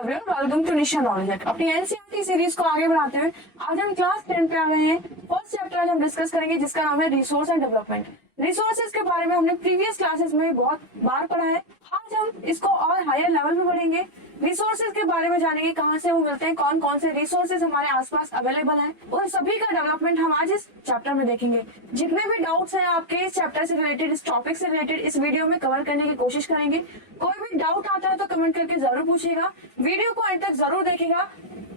Everyone, welcome to Nisha knowledge. अपनी NCERT series को आगे बढ़ाते हुए आज हम क्लास 10 पे आ गए हैं। फर्स्ट चैप्टर आज हम डिस्कस करेंगे जिसका नाम है रिसोर्स एंड डेवलपमेंट। रिसोर्सेज के बारे में हमने प्रीवियस क्लासेस में बहुत बार पढ़ा है। आज हम इसको और हायर लेवल पे पढ़ेंगे। रिसोर्सेज के बारे में जानेंगे, कहाँ से वो मिलते हैं, कौन कौन से रिसोर्सेज हमारे आसपास अवेलेबल हैं, उन सभी का डेवलपमेंट हम आज इस चैप्टर में देखेंगे। जितने भी डाउट्स हैं आपके इस चैप्टर से रिलेटेड, इस टॉपिक से रिलेटेड, इस वीडियो में कवर करने की कोशिश करेंगे। कोई भी डाउट आता है तो कमेंट करके जरूर पूछिएगा, वीडियो को अंत तक जरूर देखेगा,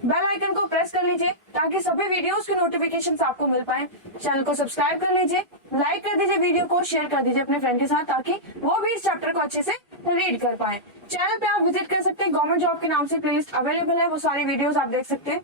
बेल आइकन को प्रेस कर लीजिए ताकि सभी वीडियोस की नोटिफिकेशंस आपको मिल पाए। चैनल को सब्सक्राइब कर लीजिए, लाइक कर दीजिए, वीडियो को शेयर कर दीजिए अपने फ्रेंड के साथ ताकि वो भी इस चैप्टर को अच्छे से रीड कर पाए। चैनल पे आप विजिट कर सकते हैं, गवर्नमेंट जॉब के नाम से प्लेलिस्ट अवेलेबल है, वो सारी वीडियोस आप देख सकते हैं।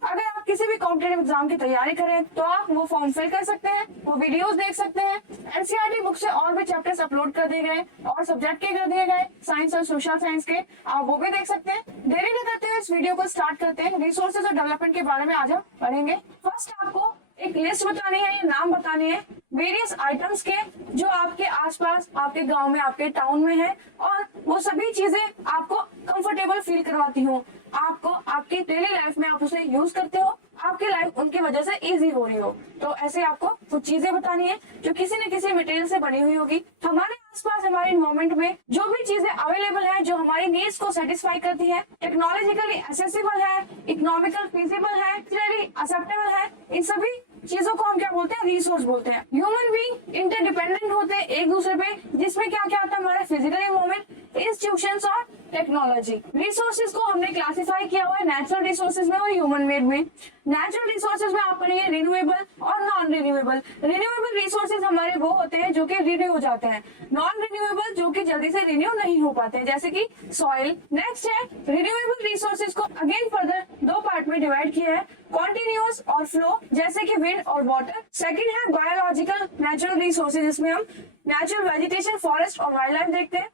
अगर आप किसी भी कॉम्पिटेटिव एग्जाम की तैयारी करें तो आप वो फॉर्म फिल कर सकते हैं, वो वीडियोस देख सकते हैं। एनसीईआरटी बुक से और भी चैप्टर्स अपलोड कर दिए गए और सब्जेक्ट के कर दिए गए, साइंस और सोशल साइंस के, आप वो भी देख सकते हैं। देरी न करते हुए इस वीडियो को स्टार्ट करते हैं। रिसोर्सेज और डेवलपमेंट के बारे में आज हम पढ़ेंगे। फर्स्ट आपको एक लिस्ट बतानी है, ये नाम बतानी है वेरियस आइटम्स के जो आपके आसपास, आपके गांव में, आपके टाउन में है, और वो सभी चीजें आपको कंफर्टेबल फील करवाती हो, आपको आपकी डेली लाइफ में आप उसे यूज करते हो, आपकी लाइफ उनकी वजह से इजी हो रही हो। तो ऐसे आपको कुछ चीजें बतानी है जो किसी न किसी मटेरियल से बनी हुई होगी। हमारे आसपास, हमारे इन्वायरमेंट में जो भी चीजें अवेलेबल है, जो हमारी नीड्स को सेटिस्फाई करती है, टेक्नोलॉजिकली एक्सेसिबल है, इकोनॉमिकल फीजिबल है, एक्सेप्टेबल है, इन सभी चीजों को हम क्या बोलते हैं? रिसोर्स बोलते हैं। ह्यूमन बीइंग इंटरडिपेंडेंट होते हैं एक दूसरे पे, जिसमें क्या क्या आता है? हमारा फिजिकल इन्वायरमेंट, इंस्टीट्यूशंस और टेक्नोलॉजी। रिसोर्सेज को हमने क्लासिफाई किया हुआ है नेचुरल रिसोर्सेज में और ह्यूमन मेड में। नेचुरल रिसोर्सेज में आप पढ़ेंगे रिन्यूएबल और नॉन रिन्यूएबल। रिन्यूएबल रिसोर्सेज हमारे वो होते हैं जो कि रिन्यू हो जाते हैं, नॉन रिन्यूएबल जो कि जल्दी से रिन्यू नहीं हो पाते हैं, जैसे कि सॉइल। नेक्स्ट है रिन्यूएबल रिसोर्सेज को अगेन फर्दर दो पार्ट में डिवाइड किया है, कॉन्टिन्यूअस और फ्लो, जैसे कि विंड और वाटर। सेकंड है बायोलॉजिकल नेचुरल रिसोर्सेज, जिसमें हम नेचुरल वेजिटेशन, फॉरेस्ट और वाइल्ड लाइफ देखते हैं।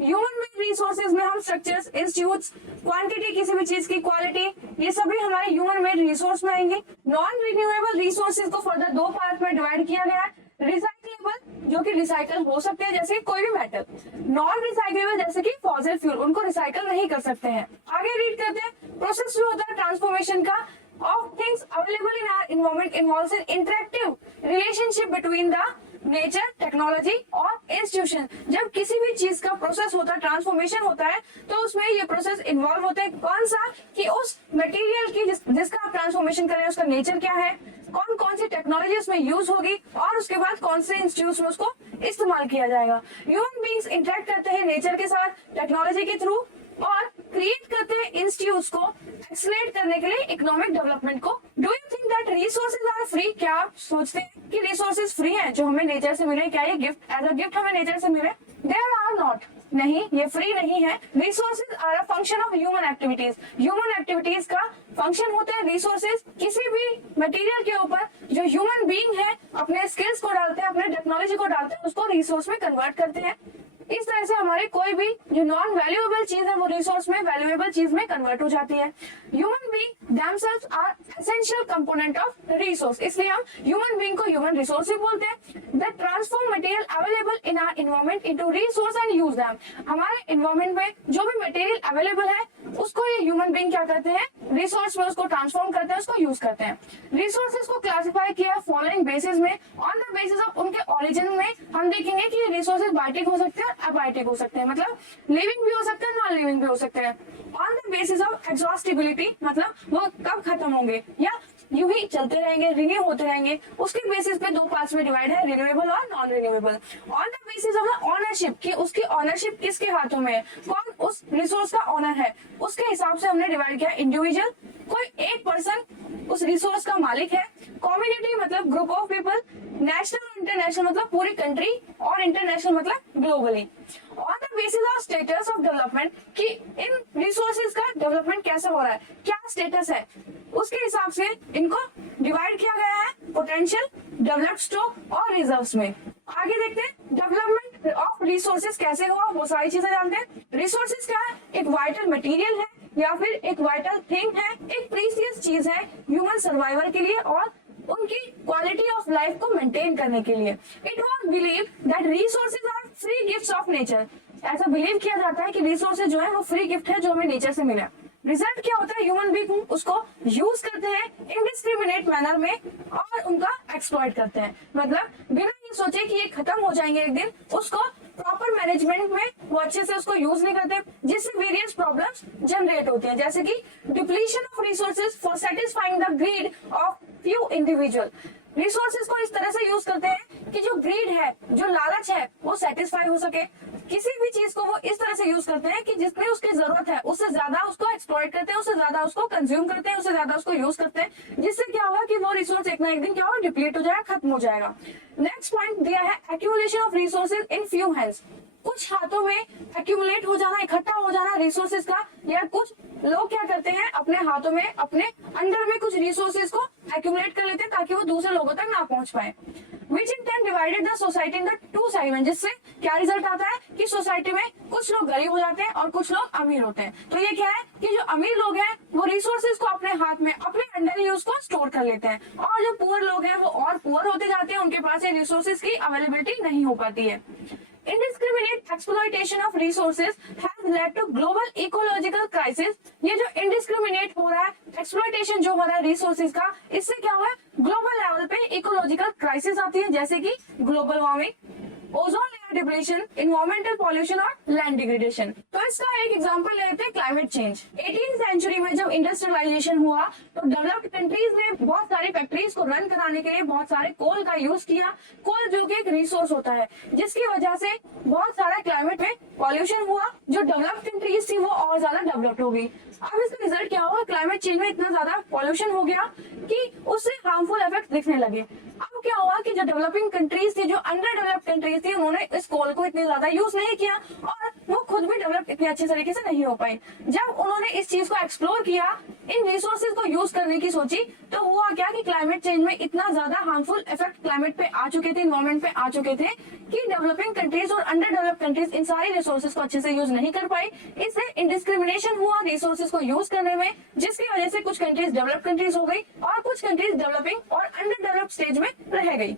ह्यूमन मेड रिसोर्सेज में हम स्ट्रक्चर्स, इंस्टीट्यूट्स, क्वांटिटी, किसी भी चीज की क्वालिटी, ये सभी हमारे ह्यूमन मेड रिसोर्स में आएंगे। नॉन रिन्यूएबल रिसोर्सेज को फर्दर दो पार्ट में डिवाइड किया गया है, रिसाइक्लेबल जो कि रिसाइकल हो सकते हैं जैसे कोई भी मेटल, नॉन रिसाइक्लेबल जैसे कि फॉसिल फ्यूल, उनको रिसाइकल नहीं कर सकते हैं। आगे रीड करते हैं। प्रोसेस जो होता है ट्रांसफॉर्मेशन का of things available in our environment involves an interactive relationship between the nature, technology और इंस्टीट्यूशन। जब किसी भी चीज का प्रोसेस होता है, ट्रांसफॉर्मेशन होता है, तो उसमें ये प्रोसेस इन्वॉल्व होते हैं। कौन सा? कि उस मटेरियल की जिसका आप ट्रांसफॉर्मेशन करें उसका नेचर क्या है, कौन कौन सी टेक्नोलॉजी उसमें यूज होगी, और उसके बाद कौन से इंस्टीट्यूट में उसको इस्तेमाल किया जाएगा। ह्यूमन बींग्स इंटरेक्ट करते हैं नेचर के साथ टेक्नोलॉजी के थ्रू, और क्रिएट करते हैं इंस्टीट्यूट्स को एक्सलेट करने के लिए इकोनॉमिक डेवलपमेंट को। Do you think that resources are free? क्या आप सोचते हैं कि रिसोर्सेज फ्री हैं जो हमें नेचर से मिले? क्या ये गिफ्ट, एज अ गिफ्ट हमें नेचर से मिले? देयर आर नॉट, नहीं, ये फ्री नहीं है। Resources are a function of human activities. Human activities का फंक्शन होता है रिसोर्सेज। किसी भी मटेरियल के ऊपर जो ह्यूमन बीइंग है अपने स्किल्स को डालते हैं, अपने टेक्नोलॉजी को डालते हैं, उसको रिसोर्स में कन्वर्ट करते हैं। इस तरह से हमारे कोई भी जो नॉन वैल्यूएबल चीज है वो रिसोर्स में वैल्यूएबल चीज में कन्वर्ट हो जाती है। Human being themselves are essential component of resource, इसलिए हम ह्यूमन बीइंग को ह्यूमन रिसोर्स भी बोलते हैं। The transform material available in our environment into resource and use them. हमारे एनवायरनमेंट में जो भी मटेरियल अवेलेबल है उसको ये ह्यूमन बीइंग क्या करते हैं? रिसोर्स में उसको ट्रांसफॉर्म करते हैं, उसको यूज करते हैं। रिसोर्सेज को क्लासिफाई किया है फॉलोइंग बेसिस में। ऑन द बेसिस ऑफ उनके ओरिजिन में हम देखेंगे कि रिसोर्सेज बायोटिक हो सकते हैं, अबायोटिक हो सकते हैं, मतलब लिविंग भी हो सकते हैं, नॉन लिविंग भी हो सकते हैं। On the basis of exhaustibility, मतलब वो कब खत्म होंगे या यूं ही चलते रहेंगे, रिन्यू होते रहेंगे, उसके बेसिस पे दो पार्ट्स में डिवाइड है, रिन्यूएबल और non renewable. On the basis of the ownership, कि उसकी ओनरशिप किसके हाथों में है, कौन उस रिसोर्स का ओनर है, उसके हिसाब से हमने डिवाइड किया। इंडिविजुअल, कोई एक पर्सन उस रिसोर्स का मालिक है। कम्युनिटी मतलब ग्रुप ऑफ पीपल। नेशनल और इंटरनेशनल मतलब पूरी कंट्री, और इंटरनेशनल मतलब globally. On the basis of status of development, कि इन रिसोर्सेज का डेवलपमेंट कैसे हो रहा है, क्या स्टेटस है, उसके हिसाब से इनको डिवाइड किया गया है पोटेंशियल, डेवलप्ड स्टॉक और रिजर्व्स में। आगे देखते हैं डेवलपमेंट ऑफ रिसोर्सेज कैसे हुआ, वो सारी चीजें जानते हैं। रिसोर्सेज क्या है? एक वाइटल मटेरियल है या फिर एक वाइटल थिंग है, एक प्रीसियस चीज है ह्यूमन सर्वाइवल के लिए और उनकी क्वालिटी ऑफ लाइफ को मेंटेन करने के लिए। It was believe that resources are free gifts of nature. ऐसा बिलीव किया जाता है कि रिसोर्सेज जो है वो फ्री गिफ्ट है जो हमें नेचर से मिला। रिजल्ट क्या होता है, ह्यूमन बीइंग उसको यूज करते हैं इनडिस्क्रिमिनेट मैनर में और उनका एक्सप्लॉइट करते हैं। मतलब बिना ये सोचे कि ये खत्म हो जाएंगे एक दिन, उसको प्रॉपर मैनेजमेंट में वो अच्छे से उसको यूज नहीं करते, जिससे वेरियस प्रॉब्लम्स जनरेट होती हैं, जैसे कि depletion of resources for satisfying the greed of few individual. Resources को इस तरह से यूज करते हैं कि जो ग्रीड है, जो लालच है, वो सेटिस्फाई हो सके। किसी भी चीज को वो इस तरह से यूज करते हैं कि जितनी उसकी जरूरत है उससे ज्यादा उसको एक्सप्लॉइट करते हैं, उससे ज्यादा उसको कंज्यूम करते हैं, उससे ज्यादा उसको यूज करते हैं, जिससे क्या होगा कि वो रिसोर्स एक ना एक दिन क्या होगा, डिप्लीट हो जाएगा, खत्म हो जाएगा। नेक्स्ट पॉइंट दिया है accumulation of resources in few hands. कुछ हाथों में एक्यूमुलेट हो जाना, इकट्ठा हो जाना रिसोर्सेज का, या कुछ लोग क्या करते हैं अपने हाथों में, अपने अंडर में कुछ रिसोर्सेज को एक्यूमुलेट कर लेते हैं ताकि वो दूसरे लोगों तक ना पहुंच पाए। Which in turn divided the society in the two segment, जिससे क्या रिजल्ट आता है कि सोसाइटी में कुछ लोग गरीब हो जाते हैं और कुछ लोग अमीर होते हैं। तो ये क्या है कि जो अमीर लोग हैं वो रिसोर्सेज को अपने हाथ में, अपने अंडर ही उसको स्टोर कर लेते हैं, और जो पुअर लोग हैं वो और पुअर होते जाते हैं, उनके पास ये रिसोर्सेज की अवेलेबिलिटी नहीं हो पाती है। Indiscriminate exploitation of resources has led to global ecological crisis। ये जो indiscriminate हो रहा है, exploitation जो हो रहा है resources का, इससे क्या हुआ है, ग्लोबल लेवल पे इकोलॉजिकल क्राइसिस आती है, जैसे कि global warming, ozone layer depletion, environmental pollution और लैंड डिग्रेडेशन। तो इसका एक एग्जांपल लेते हैं क्लाइमेट चेंज। 18th सेंचुरी में जब इंडस्ट्रियलाइजेशन हुआ तो डेवलप्ड कंट्रीज ने बहुत सारी फैक्ट्रीज को रन कराने के लिए बहुत सारे कोल का यूज किया। कोल जो कि एक रिसोर्स होता है, जिसकी वजह से बहुत सारा क्लाइमेट में पॉल्यूशन हुआ। जो डेवलप्ड कंट्रीज थी वो और ज्यादा डेवलप्ड हो गई। अब इसका रिजल्ट क्या हुआ, क्लाइमेट चेंज में इतना ज्यादा पॉल्यूशन हो गया कि उससे हार्मफुल इफेक्ट दिखने लगे। अब क्या हुआ कि जो डेवलपिंग कंट्रीज थी, जो अंडर डेवलप्ड कंट्रीज थी, उन्होंने इस कोल को इतनी ज्यादा यूज नहीं किया और वो खुद भी डेवलप इतने अच्छे तरीके से नहीं हो पाई। जब उन्होंने इस चीज को एक्सप्लोर किया, इन रिसोर्सेज को यूज करने की सोची, तो हुआ क्या कि क्लाइमेट चेंज में इतना ज्यादा हार्मफुल इफेक्ट क्लाइमेट पे आ चुके थे, इन्वायरमेंट पे आ चुके थे कि डेवलपिंग कंट्रीज और अंडर डेवलप्ड कंट्रीज इन सारी रिसोर्सेज को अच्छे से यूज नहीं कर पाई। इससे इंडिस्क्रिमिनेशन हुआ रिसोर्सेज को यूज करने में, जिसकी वजह से कुछ कंट्रीज डेवलप कंट्रीज हो गई और कुछ कंट्रीज डेवलपिंग और अंडर डेवलप्ड स्टेज में रह गई।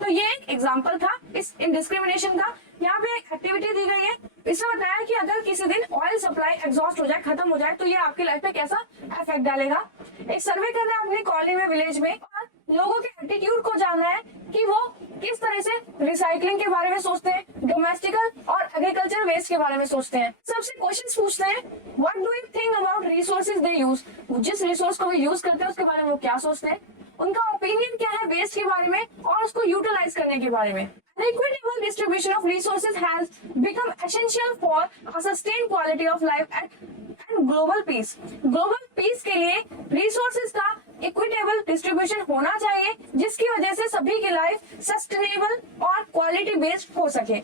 तो ये एक एग्जाम्पल था इस इंडिस्क्रिमिनेशन का। यहाँ पे एक एक्टिविटी दी गई है, इसमें बताया कि अगर किसी दिन ऑयल सप्लाई एग्जॉस्ट हो जाए, खत्म हो जाए, तो ये आपकी लाइफ पे कैसा इफेक्ट डालेगा। एक सर्वे करना है अपनी कॉलोनी में, विलेज में, और लोगों के एटीट्यूड को जानना है कि वो किस तरह से रिसाइकलिंग के बारे में सोचते हैं, डोमेस्टिकल और एग्रीकल्चर वेस्ट के बारे में सोचते हैं। सबसे क्वेश्चंस पूछते हैं, what do you think about resources they use. जिस रिसोर्स को वो यूज करते हैं उसके बारे में वो क्या सोचते हैं, उनका ओपिनियन क्या है वेस्ट के बारे में और उसको यूटिलाइज करने के बारे में। Equitable distribution of resources has become essential for a sustained quality of life and global peace। Global peace के लिए resources का इक्विटेबल डिस्ट्रीब्यूशन होना चाहिए, जिसकी वजह से सभी की लाइफ सस्टेनेबल और क्वालिटी बेस्ड हो सके।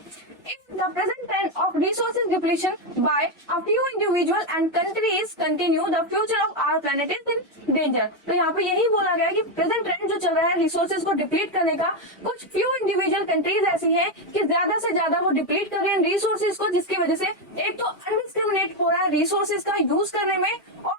If the present trend of resources depletion by a few individual and countries continue, the future of our planet is in danger। तो यहाँ पे यही बोला गया कि प्रेजेंट ट्रेंड जो चल रहा है रिसोर्सेज को डिप्लीट करने का, कुछ फ्यू इंडिविजुअल कंट्रीज ऐसी हैं कि ज्यादा से ज्यादा वो डिप्लीट कर रहे हैं रिसोर्सेज को, जिसकी वजह से एक तो अनडिस्क्रिमिनेट हो रहा है रिसोर्सेज का यूज करने में, और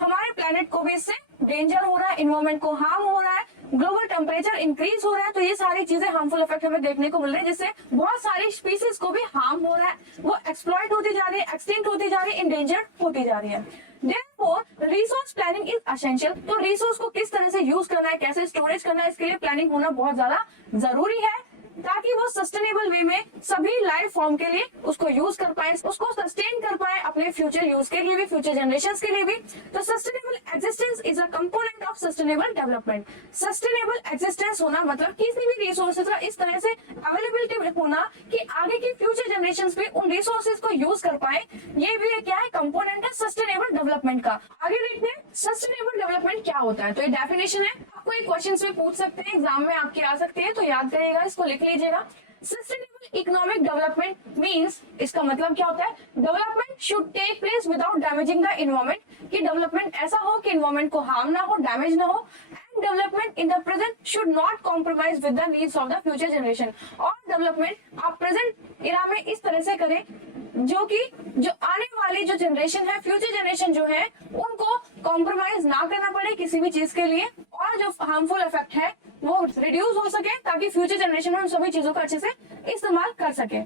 हमारे प्लेनेट को भी इससे डेंजर हो रहा है, इन्वायरमेंट को हार्म हो रहा है, ग्लोबल टेम्परेचर इंक्रीज हो रहा है। तो ये सारी चीजें हार्मफुल इफेक्ट हमें देखने को मिल रहे हैं, जिससे बहुत सारी स्पीसीज को भी हार्म हो रहा है, वो एक्सप्लॉइट होती जा रही है, एक्सटिंक्ट होती जा रही है, इंडेंजर्ड होती जा रही है। Therefore, resource planning is essential. तो रिसोर्स को किस तरह से यूज करना है, कैसे स्टोरेज करना है, इसके लिए प्लानिंग होना बहुत ज्यादा जरूरी है, ताकि वो सस्टेनेबल वे में सभी लाइफ फॉर्म के लिए उसको यूज कर पाए, उसको सस्टेन कर पाए अपने फ्यूचर यूज के लिए भी, फ्यूचर जनरेशंस के लिए भी। तो sustainable existence is a component of sustainable development. Sustainable existence होना मतलब किसी भी रिसोर्सेज का इस तरह से अवेलेबिलिटी होना कि आगे की फ्यूचर जनरेशंस भी उन रिसोर्सेज को यूज कर पाए, ये भी क्या है, कंपोनेंट है सस्टेनेबल डेवलपमेंट का। आगे देखते हैं सस्टेनेबल डेवलपमेंट क्या होता है। तो ये डेफिनेशन है, आपको एक क्वेश्चन में पूछ सकते हैं, एग्जाम में आपके आ सकते हैं, तो याद करिएगा, इसको लिख लीजिएगा। सस्टेनेबल इकोनॉमिक डेवलपमेंट मींस, इसका मतलब क्या होता है, development should take place without damaging the environment. कि डेवलपमेंट ऐसा हो कि इन्वायरमेंट को हार्म ना हो, डैमेज ना हो, and development in the present should not compromise with the needs of the future generation. और डेवलपमेंट आप प्रेजेंट इरा में इस तरह से करें जो कि जो आने वाली जो जनरेशन है, फ्यूचर जनरेशन जो है, उनको कॉम्प्रोमाइज ना करना पड़े किसी भी चीज के लिए, और जो हार्मफुल इफेक्ट है वो रिड्यूस हो सके ताकि फ्यूचर जनरेशन में उन सभी चीजों का अच्छे से इस्तेमाल कर सके।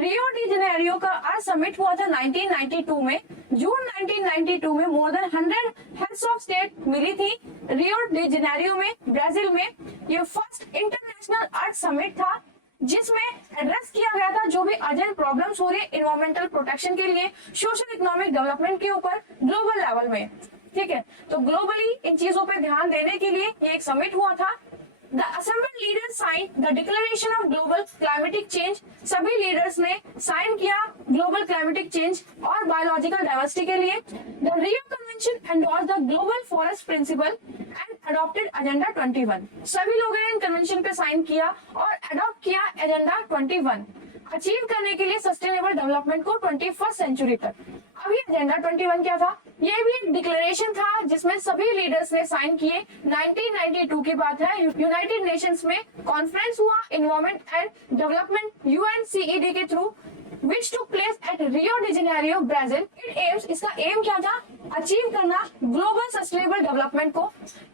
रियो डी जेनेरियो का अर्थ समिट हुआ था 1992 में। जून 1992 में more than 100 heads of state मिली थी रियो डी जेनेरियो में, ब्राजील में। ये फर्स्ट इंटरनेशनल अर्थ समिट था जिसमें एड्रेस किया गया था जो भी अर्जेंट प्रॉब्लम्स हो रही है इन्वायरमेंटल प्रोटेक्शन के लिए, सोशल इकोनॉमिक डेवलपमेंट के ऊपर ग्लोबल लेवल में। ठीक है, तो ग्लोबली इन चीजों पे ध्यान देने के लिए ये एक समिट हुआ था। The assembled leaders sign the declaration of global climatic change. सभी लीडर्स ने साइन किया ग्लोबल क्लाइमेटिक चेंज और बायोलॉजिकल डाइवर्सिटी के लिए। The Rio convention endorse the global forest principle and adopted agenda 21। सभी लोगों ने इन कन्वेंशन पे साइन किया और अडॉप्ट किया एजेंडा 21 अचीव करने के लिए सस्टेनेबल डेवलपमेंट को 21st सेंचुरी तक। अब ये एजेंडा 21 क्या था? ये भी एक डिक्लेरेशन था जिसमें सभी लीडर्स ने साइन किए। 1992 की बात है, यूनाइटेड नेशंस में कॉन्फ्रेंस हुआ एनवायरनमेंट एंड डेवलपमेंट UNCED के through which took place at Rio de Janeiro, Brazil. It aims, इसका एम क्या था? अचीव करना ग्लोबल सस्टेनेबल डेवलपमेंट को।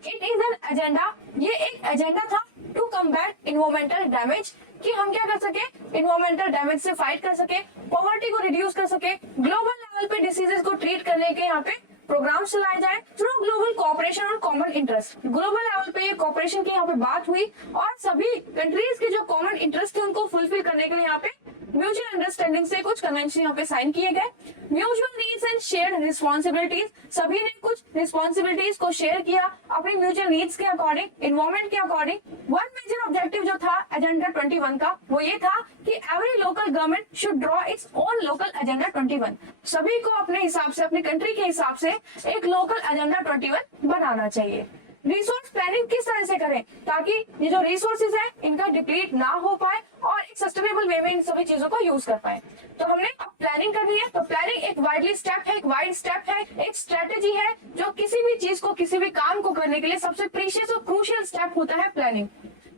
इट इज एन एजेंडा, ये एक एजेंडा था टू कम्बैट इन्वायरमेंटल डैमेज, कि हम क्या कर सके, इन्वायरमेंटल डैमेज से फाइट कर सके, पॉवर्टी को रिड्यूस कर सके, ग्लोबल लेवल पे डिसीजेस को ट्रीट करने के यहाँ पे प्रोग्राम चलाए जाए थ्रू ग्लोबल कोऑपरेशन और कॉमन इंटरेस्ट। ग्लोबल लेवल पे ये कोऑपरेशन की यहाँ पे बात हुई और सभी कंट्रीज के जो कॉमन इंटरेस्ट थे उनको फुलफिल करने के लिए यहाँ पे म्यूचुअल अंडरस्टैंडिंग से कुछ कन्वेंशन यहाँ पे साइन किए गए। Mutual needs and shared responsibilities, सभी ने कुछ रिस्पॉन्सिबिलिटीज को शेयर किया अपनी म्यूचुअल नीड्स के अकॉर्डिंग, इन्वायरमेंट के अकॉर्डिंग। वन मेजर ऑब्जेक्टिव जो था एजेंडा 21 का वो ये था कि every local government should draw its own local agenda 21। सभी को अपने हिसाब से, अपनी कंट्री के हिसाब से एक लोकल एजेंडा 21 बनाना चाहिए। रिसोर्स प्लानिंग किस तरह से करें ताकि ये जो रिसोर्सेज है इनका डिप्लीट ना हो पाए और एक सस्टेनेबल वे में इन सभी चीजों को यूज कर पाए। तो हमने अब प्लानिंग करनी है। तो प्लानिंग एक वाइडली स्टेप है, एक वाइड स्टेप है, एक स्ट्रेटेजी है जो किसी भी चीज को, किसी भी काम को करने के लिए सबसे प्रीशियस और क्रूशियल स्टेप होता है प्लानिंग,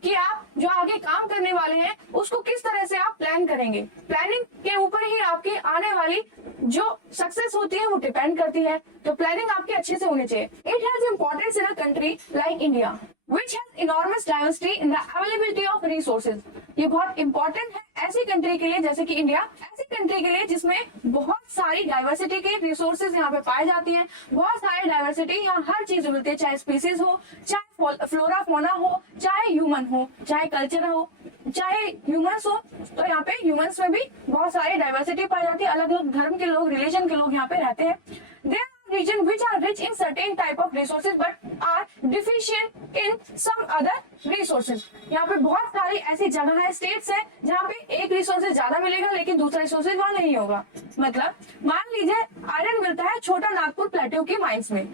कि आप जो आगे काम करने वाले हैं उसको किस तरह से आप प्लान करेंगे। प्लानिंग के ऊपर ही आपकी आने वाली जो सक्सेस होती है वो डिपेंड करती है। तो प्लानिंग आपकी अच्छे से होनी चाहिए। It has importance in a country like India which has enormous diversity in the availability of resources। ये बहुत इंपॉर्टेंट है ऐसी कंट्री के लिए जैसे कि इंडिया, ऐसी कंट्री के लिए जिसमें बहुत सारी डाइवर्सिटी के रिसोर्सेज यहाँ पे पाए जाती हैं। बहुत सारी डाइवर्सिटी, यहाँ हर चीज मिलती है, चाहे स्पीसीज हो, चाहे फ्लोरा फोना हो, चाहे ह्यूमन हो, चाहे कल्चर हो, चाहे ह्यूमंस हो। तो यहाँ पे ह्यूमंस में भी बहुत सारी डाइवर्सिटी पाई जाती है। अलग अलग धर्म के लोग, रिलीजन के लोग यहाँ पे रहते हैं। There are regions which are rich in certain type of resources but are deficient in some other resources। यहाँ पे बहुत सारी ऐसी जगह है, स्टेट्स है जहाँ पे एक रिसोर्सेज ज्यादा मिलेगा लेकिन दूसरा रिसोर्सेज वहाँ नहीं होगा। मतलब मान लीजिए आयरन मिलता है छोटा नागपुर प्लेट्यू की माइंस में,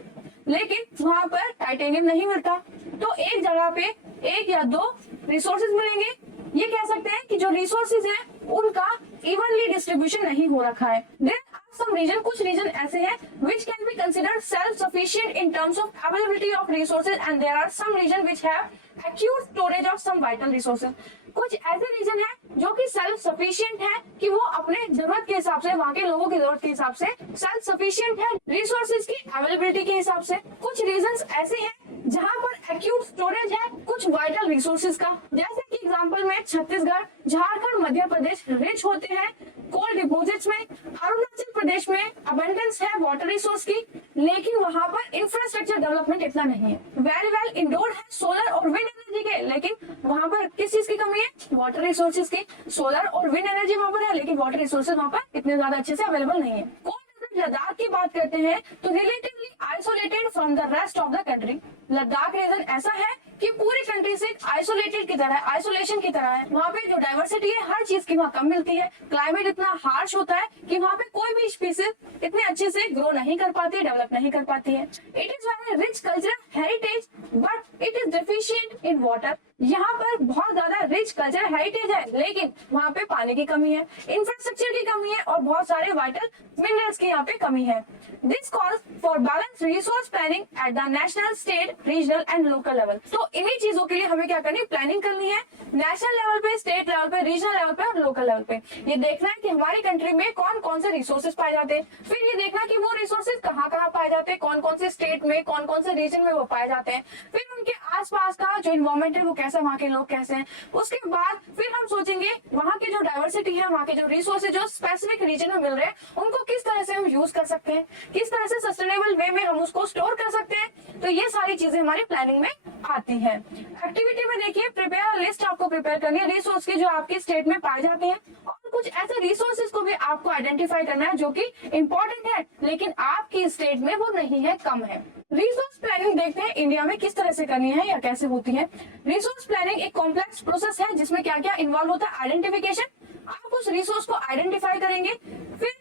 लेकिन वहाँ पर टाइटेनियम नहीं मिलता। तो एक जगह पे एक या दो रिसोर्सेज मिलेंगे। ये कह सकते हैं कि जो रिसोर्सेज हैं उनका इवनली डिस्ट्रीब्यूशन नहीं हो रखा है। There are some region, कुछ रीजन ऐसे हैं which can be considered self-sufficient in terms of availability of resources and there are some region which have acute storage of some vital resources। कुछ ऐसे reason है जो कि सेल्फ सफिशिएंट है, कि वो अपने जरूरत के हिसाब से, वहाँ के लोगों की जरूरत के हिसाब से सेल्फ सफिशिएंट है रिसोर्सेज की अवेलेबिलिटी के हिसाब से। कुछ रीजन ऐसे हैं जहाँ पर एक्यूट स्टोरेज है कुछ वाइटल रिसोर्सेज का, जैसे कि एग्जांपल में छत्तीसगढ़, झारखंड, मध्य प्रदेश रिच होते हैं कोल डिपोजिट्स में। अरुणाचल प्रदेश में अबंडेंस है वाटर रिसोर्स की, लेकिन वहाँ पर इंफ्रास्ट्रक्चर डेवलपमेंट इतना नहीं है। वेरी वेल इंडोर है सोलर और विंड एनर्जी के, लेकिन वहाँ पर किस चीज की कमी है? वाटर रिसोर्सेज की। सोलर और विंड एनर्जी वहाँ पर है लेकिन वाटर रिसोर्सेज वहाँ पर इतने ज्यादा अच्छे से अवेलेबल नहीं है। लद्दाख की बात करते हैं तो relatively isolated from the rest of the country. Ladakh region ऐसा है कि पूरी कंट्री से आइसोलेटेड की तरह, आइसोलेशन की तरह है। वहाँ पे जो डाइवर्सिटी है हर चीज की वहाँ कम मिलती है। क्लाइमेट इतना हार्श होता है कि वहाँ पे कोई भी स्पीसीज इतने अच्छे से ग्रो नहीं कर पाती, डेवलप नहीं कर पाती है। It is very rich cultural heritage but it is deficient in water. यहाँ पर बहुत ज्यादा रिच कल्चरल हेरिटेज है लेकिन वहाँ पे पानी की कमी है, इंफ्रास्ट्रक्चर की कमी है और बहुत सारे वाइटल मिनरल्स की यहाँ पे कमी है। This calls for balance resource planning at the national, state, regional and local level. तो इन्हीं चीजों के लिए हमें क्या करनी, प्लानिंग करनी है नेशनल लेवल पे, स्टेट लेवल पे, रीजनल लेवल पे और लोकल लेवल पे। ये देखना है कि हमारी कंट्री में कौन कौन से रिसोर्सेज पाए जाते हैं, फिर ये देखना कि वो रिसोर्सेज कहाँ कहाँ पाए जाते हैं, कौन कौन से स्टेट में, कौन कौन से रीजन में वो पाए जाते हैं, फिर उनके आसपास का जो इन्वायरमेंट है वो कैसा, वहाँ के लोग कैसे हैं। उसके बाद फिर हम सोचेंगे वहाँ की जो डाइवर्सिटी है, वहाँ के जो रिसोर्सेज जो स्पेसिफिक रीजन में मिल रहे हैं, उनको किस तरह से हम यूज कर सकते हैं, किस तरह से सस्टेनेबल वे में हम उसको स्टोर कर सकते हैं। तो ये सारी चीजें हमारी प्लानिंग में आती है। एक्टिविटी में देखिए, प्रिपेयर लिस्ट आपको प्रिपेयर करनी है रिसोर्स की जो आपके स्टेट में पाए जाते हैं, और कुछ ऐसे रिसोर्सेज को भी आपको आइडेंटिफाई करना है जो कि इंपॉर्टेंट है लेकिन आपकी स्टेट में वो नहीं है, कम है। रिसोर्स प्लानिंग देखते हैं इंडिया में किस तरह से करनी है या कैसे होती है। रिसोर्स प्लानिंग एक कॉम्प्लेक्स प्रोसेस है जिसमें क्या क्या इन्वॉल्व होता है। आइडेंटिफिकेशन, आप उस रिसोर्स को आइडेंटिफाई करेंगे, फिर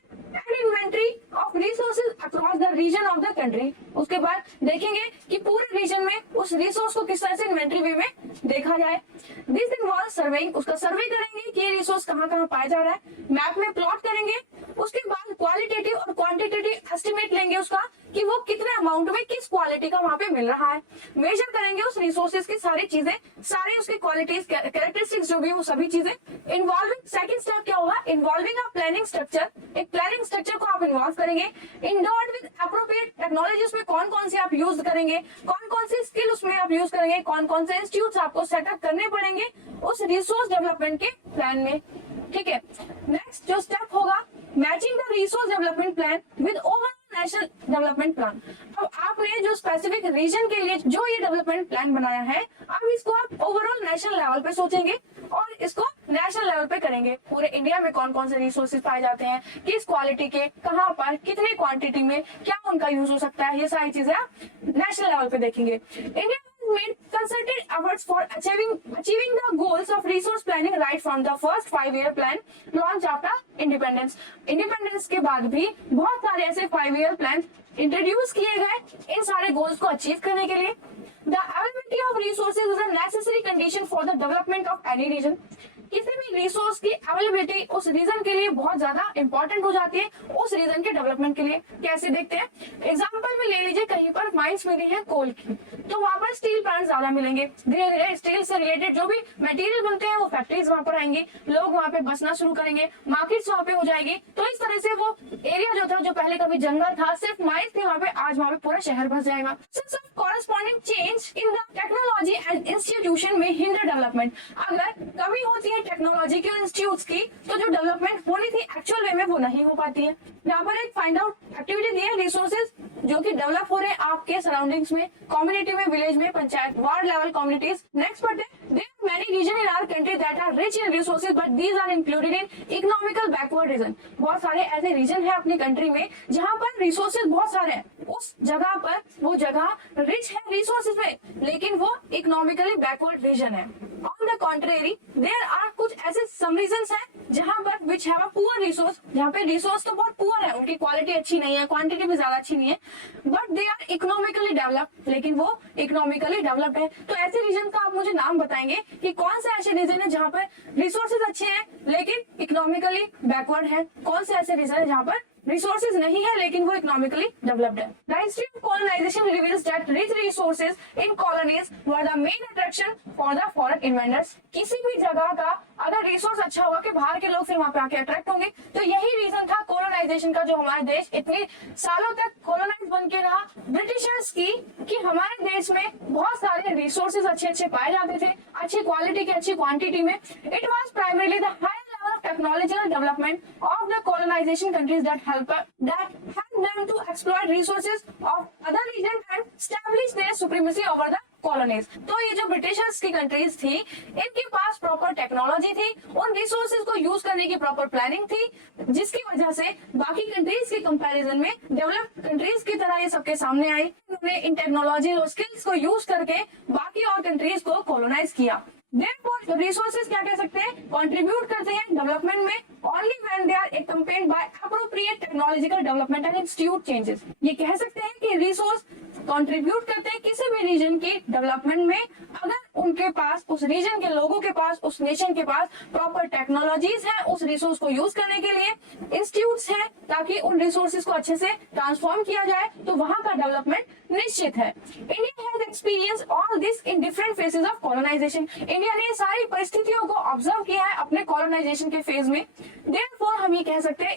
inventory of resources across the region of the country. उसके बाद देखेंगे कि पूरे रीजन में उस रिसोर्स को किस तरह से इन्वेंटरी वे में देखा जाए। दिस इन्वॉल्व सर्वेइंग, उसका सर्वे करेंगे कि ये रिसोर्स कहाँ कहाँ पाया जा रहा है, मैप में प्लॉट करेंगे। उसके बाद क्वालिटेटिव और क्वांटिटेटिव एस्टिमेट लेंगे उसका कि वो कितने अमाउंट में किस क्वालिटी का वहाँ पे मिल रहा है। मेजर करेंगे उस रिसोर्सेज की सारी चीजें, सारे उसके क्वालिटीज कैरेक्टरिस्टिक्स जो भी वो सभी चीजें। इन्वॉल्विंग, सेकंड स्टेप क्या होगा, इन्वॉल्विंग अ प्लानिंग स्ट्रक्चर, एक प्लानिंग स्ट्रक्चर को आप इन्वॉल्व करेंगे। इंडोर्ड विद एप्रोप्रिएट टेक्नोलॉजी, उसमें कौन कौन सी आप यूज करेंगे, कौन कौन सी स्किल उसमें आप यूज करेंगे, कौन कौन से इंस्टीट्यूट आपको सेटअप करने पड़ेंगे उस रिसोर्स डेवलपमेंट के प्लान में। ठीक है, नेक्स्ट जो स्टेप होगा, matching the resource development plan with overall national development plan. अब आपने जो स्पेसिफिक रीजन के लिए जो ये डेवलपमेंट प्लान बनाया है, अब इसको आप ओवरऑल नेशनल लेवल पे सोचेंगे और इसको नेशनल लेवल पे करेंगे। पूरे इंडिया में कौन कौन से रिसोर्सेज पाए जाते हैं, किस क्वालिटी के, कहाँ पर, कितनी क्वांटिटी में, क्या उनका यूज हो सकता है, ये सारी चीजें आप नेशनल लेवल पे देखेंगे। India made concerted efforts for achieving the goals of resource planning right from the first 5-year plan launched after independence। Independence के बाद भी बहुत सारे ऐसे 5-year प्लान इंट्रोड्यूस किए गए इन सारे गोल्स को अचीव करने के लिए। The availability of resources is a necessary condition for the development of any region। किसी भी रिसोर्स की अवेलेबिलिटी उस रीजन के लिए बहुत ज्यादा इंपॉर्टेंट हो जाती है, उस रीजन के डेवलपमेंट के लिए। कैसे देखते हैं, एग्जांपल में ले लीजिए, कहीं पर माइंस मिली है कोल की, तो वहां पर स्टील प्लांट ज्यादा मिलेंगे। धीरे धीरे स्टील से रिलेटेड जो भी मटेरियल बनते हैं वो फैक्ट्रीज वहां पर आएंगे, लोग वहां पे बसना शुरू करेंगे, मार्केट्स वहां पे हो जाएगी। तो इस तरह से वो एरिया जो था, जो पहले कभी जंगल था, सिर्फ माइंस थी वहां पे, आज वहां पे पूरा शहर बस जाएगा। Corresponding change in the technology and institution में हिंडर डेवलपमेंट। अगर कमी होती है टेक्नोलॉजी के इंस्टीट्यूट्स की, तो जो डेवलपमेंट होनी थी एक्चुअल वे में वो नहीं हो पाती है। यहाँ पर एक फाइंड आउट एक्टिविटी दी है, रिसोर्सेज जो कि डेवलप हो रहे हैं आपके सराउंडिंग्स में, कम्युनिटी में, विलेज में, panchayat, ward level communities. Next पढ़ते हैं, there are many region in our country that are rich in resources but these are included in economical backward region. बहुत सारे ऐसे रीजन है अपनी कंट्री में जहाँ पर रिसोर्सेज बहुत सारे हैं, उस जगह पर वो जगह रिच है रिसोर्सेज में, लेकिन वो इकोनॉमिकली बैकवर्ड रीजन है। On the contrary there are कुछ ऐसे सम रीजन्स हैं जहाँ पर which have a poor resource, जहाँ पे रिसोर्स तो बहुत पुअर है, उनकी क्वालिटी अच्छी नहीं है, क्वांटिटी भी ज्यादा अच्छी नहीं है, but they are economically developed, लेकिन वो इकोनॉमिकली डेवलप्ड है। तो ऐसे रीजन का आप मुझे नाम बताएंगे कि कौन से ऐसे रीजन है जहाँ पर रिसोर्सेज अच्छे हैं लेकिन इकोनॉमिकली बैकवर्ड है, कौन से ऐसे रीजन है जहाँ पर रिसोर्सेज नहीं है लेकिन वो इकोनॉमिकली डेवलप्ड है। The history of colonisation reveals that rich resources in colonies were the main attraction for the foreign investors. किसी भी जगह का अगर रिसोर्स अच्छा होगा कि बाहर के लोग फिर वहां पे आके अट्रैक्ट होंगे, तो यही रीजन था कॉलोनाइजेशन का, जो हमारा देश इतने सालों तक कॉलोनाइज बन के रहा ब्रिटिशर्स की, कि हमारे देश में बहुत सारे रिसोर्सेज अच्छे अच्छे पाए जाते थे, अच्छी क्वालिटी के, अच्छी क्वांटिटी में। It was primarily the high of technological development of the colonization countries that helped them to exploit resources of other regions and establish their supremacy over the colonies। तो ये जो ब्रिटिशर्स की countries थी, इनके पास proper technology थी, उन resources को use करने की प्रॉपर प्लानिंग थी, जिसकी वजह से बाकी कंट्रीज के कंपैरिजन में डेवलप्ड कंट्रीज की तरह ये सबके सामने आई। उन्होंने इन टेक्नोलॉजी और स्किल्स को यूज करके बाकी और कंट्रीज को कॉलोनाइज किया। Therefore, resources क्या कह सकते हैं, कंट्रीब्यूट करते हैं डेवलपमेंट में only when they are accompanied by appropriate technological development and institute changes। ये कह सकते हैं कि रिसोर्स कंट्रीब्यूट करते हैं किसी भी रीजन की डेवलपमेंट में अगर उनके पास, उस रीजन के लोगों के पास, उस नेशन के पास प्रॉपर टेक्नोलॉजीज है उस रिसोर्स को यूज करने के लिए, इंस्टीट्यूट्स हैं ताकि उन रिसोर्सेज को अच्छे से ट्रांसफॉर्म किया जाए, तो वहां का डेवलपमेंट निश्चित है। India has experience all this in different phases of colonisation. India ने सारी परिस्थितियों को ऑब्जर्व किया है अपने कॉलोनाइजेशन के फेज में। देयरफॉर हम ये कह सकते हैं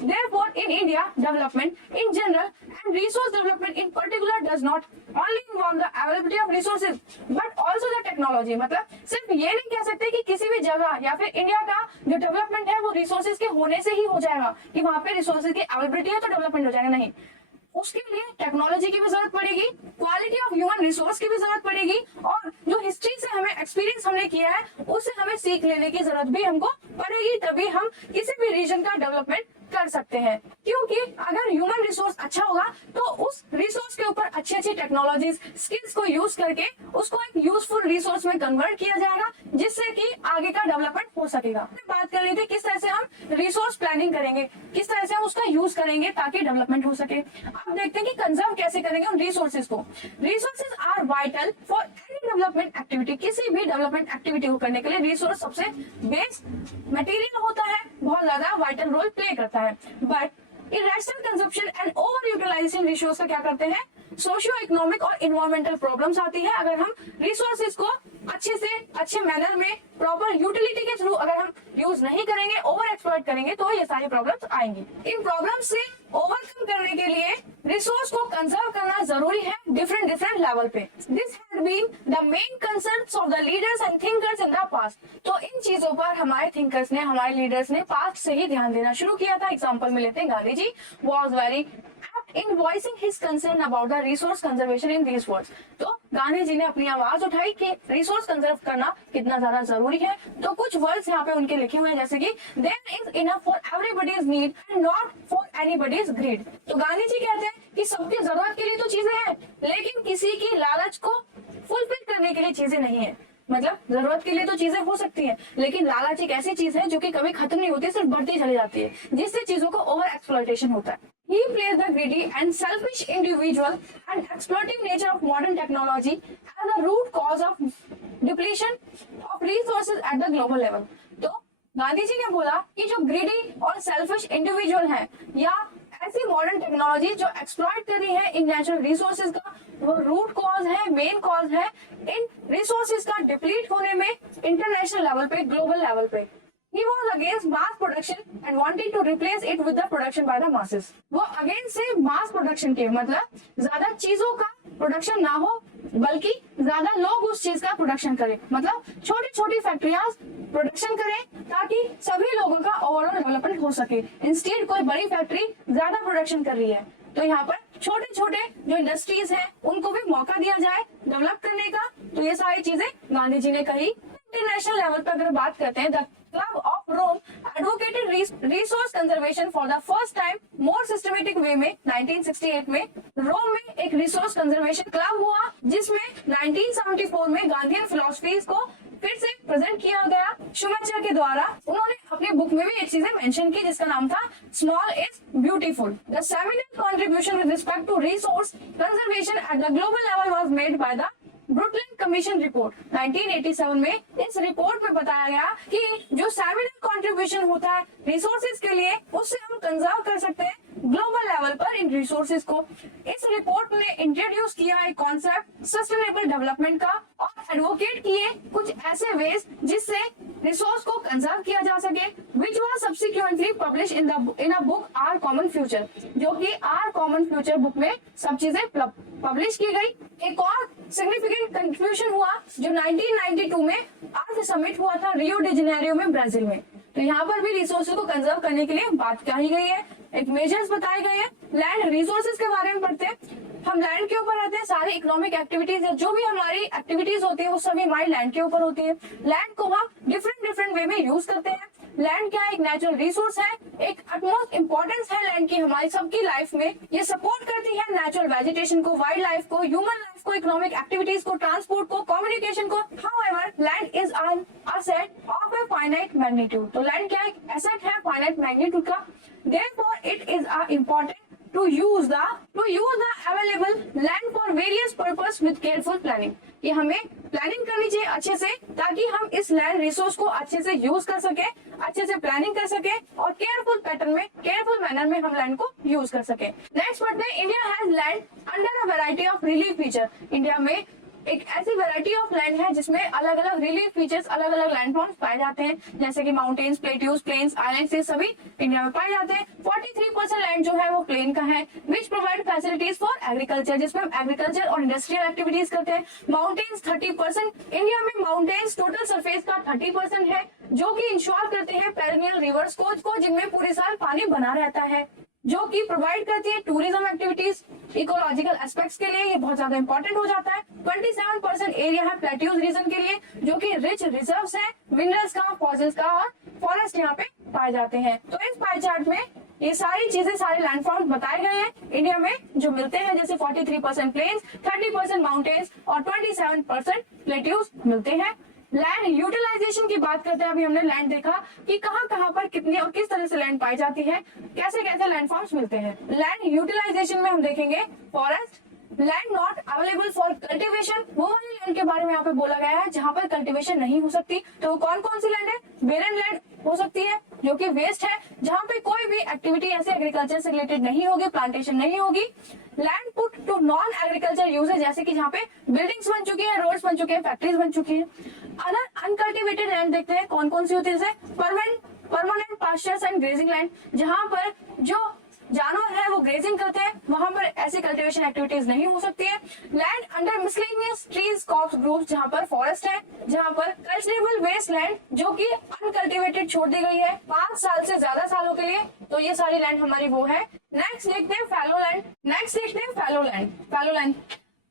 therefore in India development in general and resource development in particular does not only involve the availability of resources but also the technology. मतलब सिर्फ ये नहीं कह सकते कि किसी भी जगह या फिर इंडिया का जो डेवलपमेंट है वो रिसोर्सेज के होने से ही हो जाएगा, कि वहां पे रिसोर्सेज की अवेलेबिलिटी है तो डेवलपमेंट हो जाएगा, नहीं। उसके लिए टेक्नोलॉजी की भी जरूरत पड़ेगी, क्वालिटी ऑफ ह्यूमन रिसोर्स की भी जरूरत पड़ेगी, और जो हिस्ट्री से हमें एक्सपीरियंस हमने किया है उससे हमें सीख लेने की जरूरत भी हमको पड़ेगी, तभी हम किसी भी रीजन का डेवलपमेंट कर सकते हैं। क्योंकि अगर ह्यूमन रिसोर्स अच्छा होगा तो उस रिसोर्स के ऊपर अच्छी अच्छी टेक्नोलॉजीज स्किल्स को यूज करके उसको एक यूजफुल रिसोर्स में कन्वर्ट किया जाएगा, जिससे कि आगे का डेवलपमेंट हो सकेगा। बात कर रही थी किस तरह से हम रिसोर्स प्लानिंग करेंगे, किस तरह से हम उसका यूज करेंगे ताकि डेवलपमेंट हो सके। अब देखते हैं कि कंजर्व कैसे करेंगे उन रिसोर्सेज को। Resources are vital for any development activity. किसी भी डेवलपमेंट एक्टिविटी को करने के लिए रिसोर्स सबसे बेस मटेरियल होता है, बहुत ज्यादा वाइटल रोल प्ले करता है। But irrational consumption and over utilisation resource का क्या करते हैं, सोशियो इकोनॉमिक और इन्वायरमेंटल प्रॉब्लम्स आती है। अगर हम रिसोर्सेज को अच्छे मैनर में प्रॉपर यूटिलिटी के थ्रू अगर हम यूज नहीं करेंगे, ओवर एक्सप्लॉइट करेंगे, तो ये सारी प्रॉब्लम्स आएंगी। इन प्रॉब्लम्स से ओवरकम करने के लिए रिसोर्स को कंजर्व करना जरूरी है डिफरेंट लेवल पे। This had been the main concerns of the leaders and thinkers in the past. तो इन चीजों पर हमारे थिंकर्स ने, हमारे लीडर्स ने पास्ट से ही ध्यान देना शुरू किया था। एग्जाम्पल में लेते हैं, Gandhi ji was very in voicing his concern about the resource conservation in these words। तो गांधी जी ने अपनी आवाज उठाई कि रिसोर्स कंजर्व करना कितना ज्यादा जरूरी है। तो कुछ वर्ड्स यहाँ पे उनके लिखे हुए हैं, जैसे कि there is enough for everybody's need and not for anybody's greed। तो गांधी जी कहते हैं कि सबकी जरूरत के लिए तो चीजें हैं, लेकिन किसी की लालच को फुलफिल करने के लिए चीजें नहीं है। मतलब जरूरत के लिए तो चीजें हो सकती हैं, लेकिन लालच एक ऐसी चीज है जो कि कभी खत्म नहीं होती, सिर्फ बढ़ती चली जाती है, जिससे चीजों को ओवर एक्सप्लॉइटेशन होता है। He plays the greedy and selfish individual and exploitive nature of modern technology as the root cause of depletion of resources at the global level। तो गांधी जी ने बोला कि जो ग्रीडी और सेल्फिश इंडिविजुअल है या ऐसी मॉडर्न टेक्नोलॉजी जो एक्सप्लॉइट कर रही है इन नेचुरल रिसोर्सेज का, वो रूट कॉज है, मेन कॉज है इन रिसोर्सेज का डिप्लीट होने में इंटरनेशनल लेवल पे, ग्लोबल लेवल पे। He was against mass production and wanted to replace it with the production by the masses। वो अगेंस्ट से मास प्रोडक्शन के, मतलब ज्यादा चीजों का प्रोडक्शन ना हो बल्कि ज्यादा लोग उस चीज का प्रोडक्शन करें, मतलब छोटी छोटी फैक्ट्रियां प्रोडक्शन करें ताकि सभी लोगों का ओवरऑल डेवलपमेंट हो सके। इंस्टेड कोई बड़ी फैक्ट्री ज्यादा प्रोडक्शन कर रही है तो यहाँ पर छोटे छोटे जो इंडस्ट्रीज हैं उनको भी मौका दिया जाए डेवलप करने का। तो ये सारी चीजें गांधी जी ने कही। इंटरनेशनल लेवल पर अगर बात करते हैं, the club of Rome advocated resource conservation for the first time more systematic way में 1968 में रोम में एक रिसोर्स कंजर्वेशन क्लब हुआ, जिसमें 1974 में गांधीयन फिलॉसफीज को फिर से प्रेजेंट किया गया शुमेचर के द्वारा। उन्होंने अपनी बुक में भी एक चीजें मेंशन की जिसका नाम था small is beautiful. The seminal contribution with respect to resource conservation at the global level was made by the Brooklyn commission report 1987 में। इस रिपोर्ट में बताया गया कि जो सेमिनल कंट्रीब्यूशन होता है रिसोर्सेज के लिए, उससे हम कंजर्व कर सकते हैं ग्लोबल लेवल पर इन रिसोर्सेज को। इस रिपोर्ट ने इंट्रोड्यूस किया एक कॉन्सेप्ट सस्टेनेबल डेवलपमेंट का और एडवोकेट किए कुछ ऐसे वेज जिससे रिसोर्स को कंजर्व किया जा सके, which was subsequently publish in a book our common future, जो कि आर कॉमन फ्यूचर बुक में सब चीजें पब्लिश की गई। एक और सिग्निफिकेंट कंट्रीब्यूशन हुआ जो 1992 में अर्थ समिट हुआ था रियो डी जेनेरियो में, ब्राजील में। तो यहाँ पर भी रिसोर्सेज को कंजर्व करने के लिए बात कही गई है, एक मेजर्स बताए गए हैं। लैंड रिसोर्सेज के बारे में पढ़ते हैं, हम लैंड के ऊपर रहते हैं, सारी इकोनॉमिक एक्टिविटीज है, जो भी हमारी एक्टिविटीज होती है वो सभी हमारी लैंड के ऊपर होती है। लैंड को हम डिफरेंट वे में यूज करते हैं। लैंड क्या है, एक नेचुरल रिसोर्स है, एक अटमोस्ट इंपॉर्टेंस है लैंड की हमारी सबकी लाइफ में। ये सपोर्ट करती है नेचुरल वेजिटेशन को, वाइल्ड लाइफ को, ह्यूमन लाइफ को, इकोनॉमिक एक्टिविटीज को, ट्रांसपोर्ट को, कम्युनिकेशन को। However land is an asset of a finite magnitude. तो लैंड क्या है, एसेट है फाइनाइट मैग्नीट्यूड का। Therefore it is important to use the available land for various purpose with careful planning। कि हमें प्लानिंग करनी चाहिए अच्छे से, ताकि हम इस लैंड रिसोर्स को अच्छे से यूज कर सके, अच्छे से प्लानिंग कर सके और केयरफुल पैटर्न में, केयरफुल मैनर में हम लैंड को यूज कर सके। नेक्स्ट पढ़ते हैं, India has land under a variety of relief feature. India में एक ऐसी वैरायटी ऑफ लैंड है जिसमें अलग अलग रिलीफ फीचर्स, अलग अलग लैंडफॉर्म्स पाए जाते हैं, जैसे कि माउंटेन्स, प्लेट्यूज, प्लेन्स, आइलैंड्स, ये सभी इंडिया में पाए जाते हैं। 43% लैंड जो है वो प्लेन का है, which provide facilities for agriculture, जिसमें हम एग्रीकल्चर और इंडस्ट्रियल एक्टिविटीज करते हैं। माउंटेन्स 30%, इंडिया में माउंटेन्स टोटल सरफेस का 30% है, जो कि इंश्योर करते हैं पेरेनियल रिवर्स को जिनमें पूरे साल पानी बना रहता है, जो कि प्रोवाइड करती है टूरिज्म एक्टिविटीज, इकोलॉजिकल एस्पेक्ट्स के लिए ये बहुत ज्यादा इंपॉर्टेंट हो जाता है। 27% एरिया है प्लेट्यूज रीजन के लिए, जो कि रिच रिजर्व्स है मिनरल्स का, फॉसिल्स का और फॉरेस्ट यहाँ पे पाए जाते हैं। तो इस पाई चार्ट में ये सारी चीजें, सारे लैंडफॉर्म्स बताए गए हैं इंडिया में जो मिलते हैं, जैसे 43% प्लेन्स, 30% माउंटेन्स और 27% प्लेट्यूज मिलते हैं। लैंड यूटिलाइजेशन की बात करते हैं, अभी हमने लैंड देखा कि कहाँ पर कितने और किस तरह से लैंड पाई जाती है, कैसे कैसे लैंडफॉर्म्स मिलते हैं। लैंड यूटिलाइजेशन में हम देखेंगे forest land not available for cultivation, वो वाली लैंड के बारे में यहाँ पे बोला गया है जहाँ पर कल्टीवेशन नहीं हो सकती। तो कौन कौन सी लैंड है? बेरन लैंड हो सकती है जो कि वेस्ट है, जहाँ पे कोई भी एक्टिविटी ऐसे एग्रीकल्चर से रिलेटेड नहीं होगी, प्लांटेशन नहीं होगी। Land put to non agriculture uses, जैसे कि जहाँ पे बिल्डिंग्स बन चुकी है, रोड्स बन चुके हैं, फैक्ट्रीज बन चुकी है। अदर अनकल्टिवेटेड लैंड देखते हैं कौन कौन सी होती है, जैसे permanent pastures and grazing land, जहाँ पर जो जानवर है वो ग्रेजिंग करते हैं, वहां पर ऐसी कल्टीवेशन एक्टिविटीज नहीं हो सकती है। Land under miscellaneous trees crops groups, जहाँ पर फॉरेस्ट है, जहाँ पर कल्टिवेबल वेस्ट लैंड जो कि अनकल्टिवेटेड छोड़ दी गई है 5 साल से ज्यादा सालों के लिए, तो ये सारी लैंड हमारी वो है। नेक्स्ट देखते हैं fallow land. Fallow land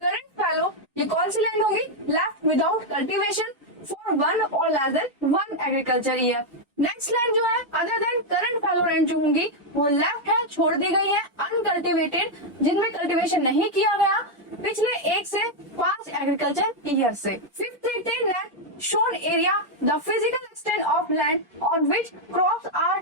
current fallow, ये कौन सी लैंड होगी? लेफ्ट विदाउट कल्टीवेशन फॉर 1 और less than 1 agriculture year. Next land जो है other than current fallow land जो होंगी वो लेफ्ट है, छोड़ दी गई है, अनकल्टिवेटेड, जिनमें कल्टीवेशन नहीं किया गया पिछले 1 से 5 एग्रीकल्चर ईयर से। फिफ्थ देखते हैं net sown area, the physical extent of land on which crops are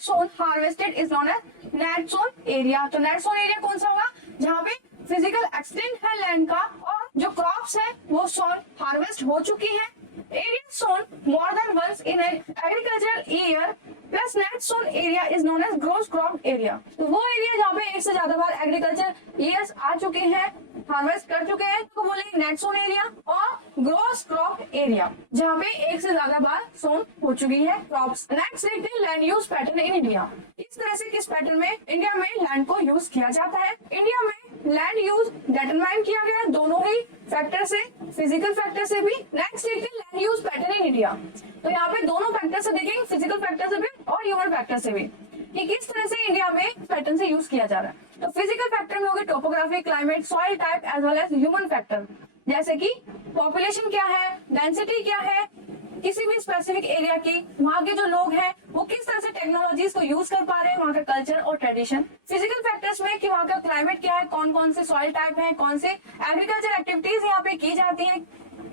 sown harvested is known as net sown area. तो नेट जोन एरिया कौन सा होगा? जहाँ पे फिजिकल एक्सटेंट है लैंड का और जो क्रॉप्स है वो सोन हार्वेस्ट हो चुकी है। Area sown more than once in an agricultural year plus net sown area is known as gross crop area। तो वो एरिया जहाँ पे एक से ज्यादा बार एग्रीकल्चर ईयर्स आ चुके हैं, हार्वेस्ट कर चुके हैं, तो बोलेंगे नेट सोन एरिया। और ग्रोस क्रॉप एरिया जहाँ पे एक से ज्यादा बार सोन हो चुकी है क्रॉप्स। नेक्स्ट देखते हैं land use pattern in India. इस तरह से किस पैटर्न में इंडिया में लैंड को यूज किया जाता है। इंडिया में लैंड यूज डिटरमाइन किया गया है दोनों ही फैक्टर से, फिजिकल फैक्टर से भी। नेक्स्ट देखते हैं land use pattern in India. तो यहाँ पे दोनों फैक्टर से देखेंगे, फिजिकल फैक्टर से भी और ह्यूमन फैक्टर से भी, कि किस तरह से इंडिया में पैटर्न से यूज किया जा रहा है। तो फिजिकल फैक्टर में होगी topography, climate, soil type as well as human factor, जैसे कि पॉपुलेशन क्या है, डेंसिटी क्या है किसी भी स्पेसिफिक एरिया की, वहाँ के जो लोग हैं वो किस तरह से टेक्नोलॉजीज को यूज कर पा रहे हैं, वहाँ का कल्चर और ट्रेडिशन। फिजिकल फैक्टर्स में कि वहाँ का क्लाइमेट क्या है, कौन कौन से सॉइल टाइप है, कौन से एग्रीकल्चर एक्टिविटीज यहाँ पे की जाती है,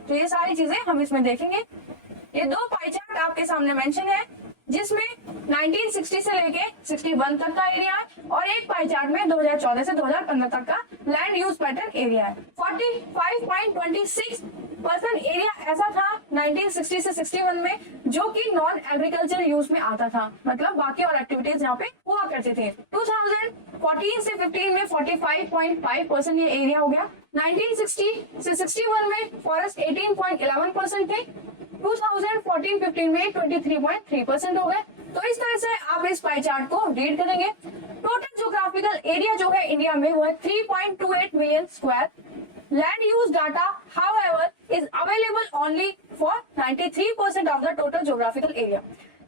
तो ये सारी चीजें हम इसमें देखेंगे। ये 2 पाई चार्ट आपके सामने मेंशन है, जिसमें 1960 से लेके 61 तक का एरिया है और एक पाई चार्ट में 2014 से 2015 तक का लैंड यूज पैटर्न एरिया है। 45.26% एरिया ऐसा था 1960 से 61 में जो कि नॉन एग्रीकल्चर यूज में आता था, मतलब बाकी और एक्टिविटीज यहाँ पे हुआ करते थे। 2014 से 15 में 45.5% ये एरिया हो गया। 1960 से 61 में फॉरेस्ट 18.11% थे। 2014-15 में 23.3% हो गए। तो इस तरह से आप इस पाई चार्ट को रीड करेंगे। टोटल ज्योग्राफिकल एरिया जो है इंडिया में वो है 3.28 million square. Land use data however is available only for 93% of the total geographical area.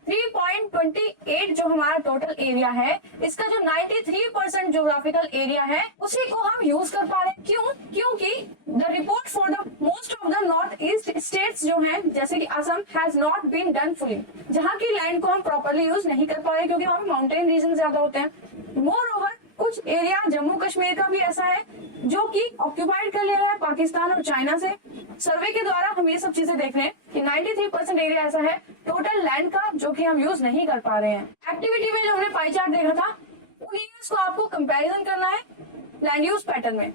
3.28 जो हमारा टोटल एरिया है, इसका जो 93% ज्योग्राफिकल एरिया है उसी को हम यूज कर पा रहे हैं। क्यों? क्योंकि the report for the most of the north east states जो हैं, जैसे कि Assam, has not been done fully, जहाँ की लैंड को हम प्रॉपरली यूज नहीं कर पा रहे क्योंकि वहाँ माउंटेन रीजन ज्यादा होते हैं। मोर ओवर कुछ एरिया जम्मू कश्मीर का भी ऐसा है जो कि ऑक्यूपाइड कर लिया है पाकिस्तान और चाइना से। सर्वे के द्वारा हम ये सब चीजें देख रहे हैं कि 93% एरिया ऐसा है टोटल लैंड का जो कि हम यूज नहीं कर पा रहे हैं। एक्टिविटी में जो हमने पाई चार्ट देखा था उन एरियाज को आपको कंपैरिजन करना है लैंड यूज पैटर्न में।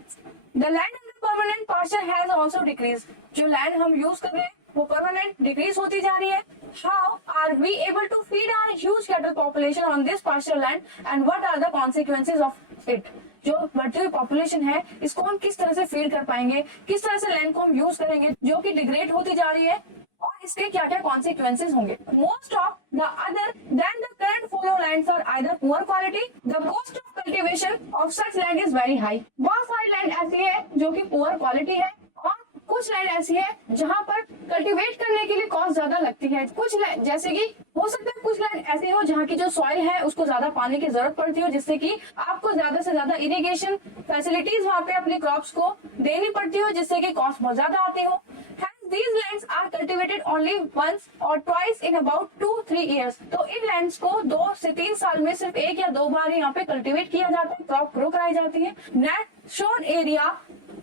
The land permanent pasture has also decrease, जो लैंड हम यूज कर रहे हैं वो परमानेंट डिक्रीज होती जा रही है। How are we able to feed our huge cattle population on this pasture land and what are the consequences of it, जो बढ़ती हुई पॉपुलेशन है इसको हम किस तरह से फीड कर पाएंगे, किस तरह से लैंड को हम यूज करेंगे जो कि डिग्रेड होती जा रही है और इसके क्या क्या कॉन्सिक्वेंसेज होंगे। Most of the other than the current fallow lands are either poor quality, the cost of cultivation of such land is very high. बहुत सारी लैंड ऐसी है जो कि पुअर क्वालिटी है और कुछ लैंड ऐसी है जहां पर कल्टीवेट करने के लिए कॉस्ट ज्यादा लगती है। कुछ लैंड जैसे कि हो सकता है कुछ लैंड ऐसे हो जहाँ की जो सॉइल है उसको ज्यादा पानी की जरूरत पड़ती हो, जिससे कि आपको ज्यादा से ज्यादा इरिगेशन फैसिलिटीज वहाँ पे अपने क्रॉप्स को देनी पड़ती हो, जिससे कि कॉस्ट बहुत ज्यादा आती हो। These lands are cultivated only once or twice in about 2-3 years. तो इन लैंड्स को 2 से 3 साल में सिर्फ 1 या 2 बार यहाँ पे कल्टीवेट किया जाता है, क्रॉप ग्रो कराई जाती है। Net shown area,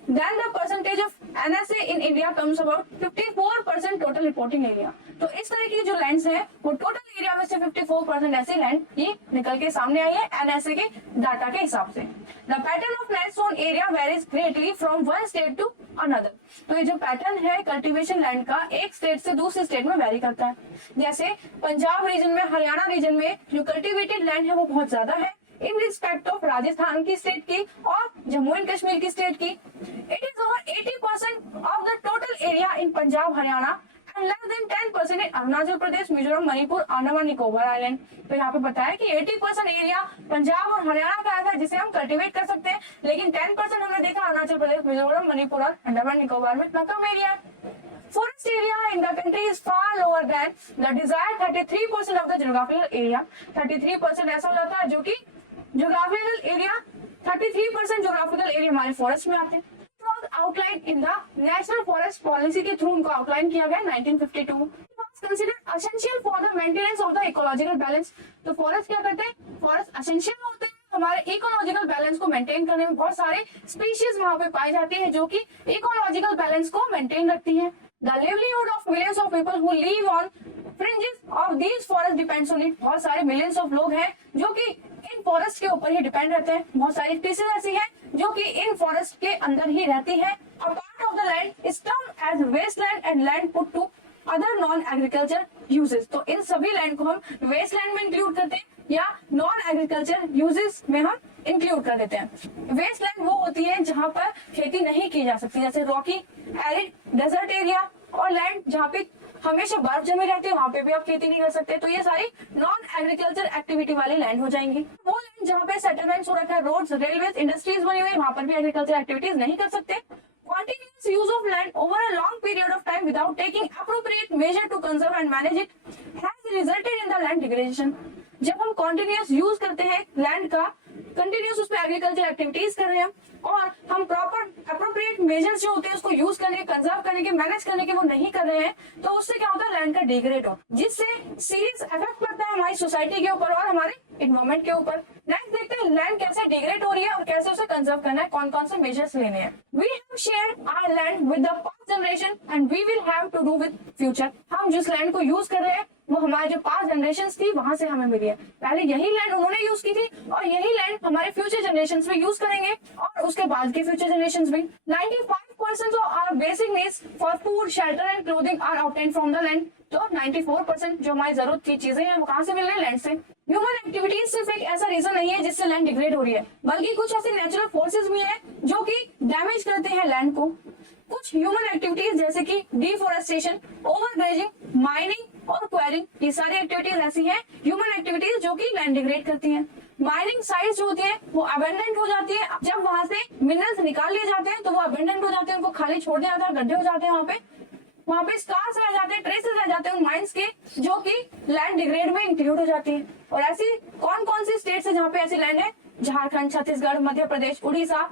then the percentage of NSA in India comes about 54% total reporting area. तो इस तरह की जो लैंड्स है वो टोटल एरिया में से 54% ऐसी लैंड ये निकल के सामने आई है NSA के डाटा के हिसाब से। The pattern of land shown area varies greatly from one state to another. तो ये जो पैटर्न है कल्टीवेशन लैंड का एक स्टेट से दूसरे स्टेट में वेरी करता है। जैसे पंजाब रीजन में, हरियाणा रीजन में जो कल्टीवेटेड लैंड है वो बहुत ज्यादा है इन रिस्पेक्ट ऑफ राजस्थान की स्टेट की और जम्मू एंड कश्मीर की स्टेट की। It is over 80% of the total area in Punjab Haryana and less than 10% in Arunachal Pradesh, Mizoram, Manipur, Andaman Nicobar island. तो यहाँ पे बताया कि 80% एरिया पंजाब और हरियाणा का ऐसा है जिसे हम कल्टीवेट कर सकते हैं, लेकिन 10% हमने देखा अरुणाचल प्रदेश, मिजोरम, मणिपुर और अंडमान निकोबार में इतना कम एरिया है। Forest area in the country is far lower than the desired 33% of the geographical area. 33% ऐसा हो जाता है जो कि geographical area 33% geographical area हमारे फॉरेस्ट में आते हैं। Outline in the national forest policy के थ्रू उनको आउटलाइन किया गया 1952। Considered essential for the maintenance of the ecological balance. तो फॉरेस्ट क्या करते हैं, फॉरेस्ट एसेंशियल होते हैं हमारे इकोलॉजिकल बैलेंस को मेंटेन करने में। बहुत सारे स्पीशीज वहां पे पाई जाती है जो कि इकोलॉजिकल बैलेंस को मेंटेन रखती है। The livelihood of millions of people who live on fringes of these forest depends on it. बहुत सारे मिलियंस ऑफ लोग हैं जो कि इन फॉरेस्ट के ऊपर ही डिपेंड रहते हैं। बहुत सारी स्पीशीज ऐसी है जो कि इन फॉरेस्ट के अंदर ही रहती है। A part of the land is termed as wasteland and land put to other non agriculture uses. तो इन सभी लैंड को हम वेस्टलैंड में इंक्लूड करते हैं या नॉन एग्रीकल्चर यूजेस में हम इंक्लूड कर देते हैं। वेस्टलैंड वो होती है जहां पर खेती नहीं की जा सकती, जैसे रॉकी, एरिड, डेजर्ट एरिया और लैंड जहाँ पे हमेशा बर्फ जमी रहती है, वहां पे भी आप खेती नहीं कर सकते। तो ये सारी नॉन एग्रीकल्चर एक्टिविटी वाली लैंड हो जाएंगी। वो लैंड जहाँ पे सेटलमेंट्स हो रखा है, रोड्स, रेलवेज, इंडस्ट्रीज बनी हुई है, वहां पर भी एग्रीकल्चर एक्टिविटीज नहीं कर सकते। Continuous use of land over a long period of time without taking appropriate measure to conserve and manage it has resulted in the land degradation. जब हम continuous use करते हैं लैंड का, कंटिन्यूस उस पर एग्रीकल्चर एक्टिविटीज कर रहे हैं और हम प्रॉपर अप्रोप्रिएट मेजर्स जो होते हैं उसको यूज करने के, कंजर्व करने के, मैनेज करने के वो नहीं कर रहे हैं, तो उससे क्या होता है, लैंड का डिग्रेड हो, जिससे सीरियस इफेक्ट पड़ता है हमारी सोसाइटी के ऊपर और हमारे एनवायरमेंट के ऊपर। नेक्स्ट देखते हैं लैंड कैसे डिग्रेड हो रही है और कैसे उसे कंजर्व करना है, कौन कौन से मेजर्स लेने हैं। We have shared our land with the past generation and we will have to do with future. हम जिस लैंड को यूज कर रहे हैं वो हमारे जो पास्ट जनरेशन थी वहां से हमें मिली है। पहले यही लैंड उन्होंने यूज की थी और यही लैंड हमारे फ्यूचर जनरेशन में यूज करेंगे और उसके बाद के फ्यूचर जनरेशन भी। 95% of our basic needs for food, shelter and clothing are obtained from the land. तो 94% जो हमारी जरूरत की चीजें हैं वो कहाँ से मिल रही है, लैंड से। ह्यूमन एक्टिविटीज सिर्फ एक ऐसा रीजन नहीं है जिससे लैंड डिग्रेड हो रही है, बल्कि कुछ ऐसे नेचुरल फोर्सेज भी हैं जो कि डैमेज करते हैं लैंड को। कुछ ह्यूमन एक्टिविटीज जैसे कि डिफोरेस्टेशन, ओवरग्रेजिंग, माइनिंग और क्वेरिंग, ये सारी एक्टिविटीज ऐसी हैं ह्यूमन एक्टिविटीज जो कि लैंड डिग्रेड करती हैं। माइनिंग साइट्स जो होती है वो अबेंडेंट हो जाती है, जब वहां से मिनरल्स निकाल लिए जाते हैं तो वो अबेंडेंट हो जाते हैं, उनको खाली छोड़ दिया जाता है, गड्ढे हो जाते हैं, वहाँ पे स्कार्स रह जाते हैं, ट्रेसेस रह जाते हैं उन माइंस के, जो कि लैंड डिग्रेड में इंक्लूड हो जाती है। और ऐसी कौन कौन सी स्टेट्स है जहाँ पे ऐसी लैंड है, झारखंड, छत्तीसगढ़, मध्य प्रदेश, उड़ीसा।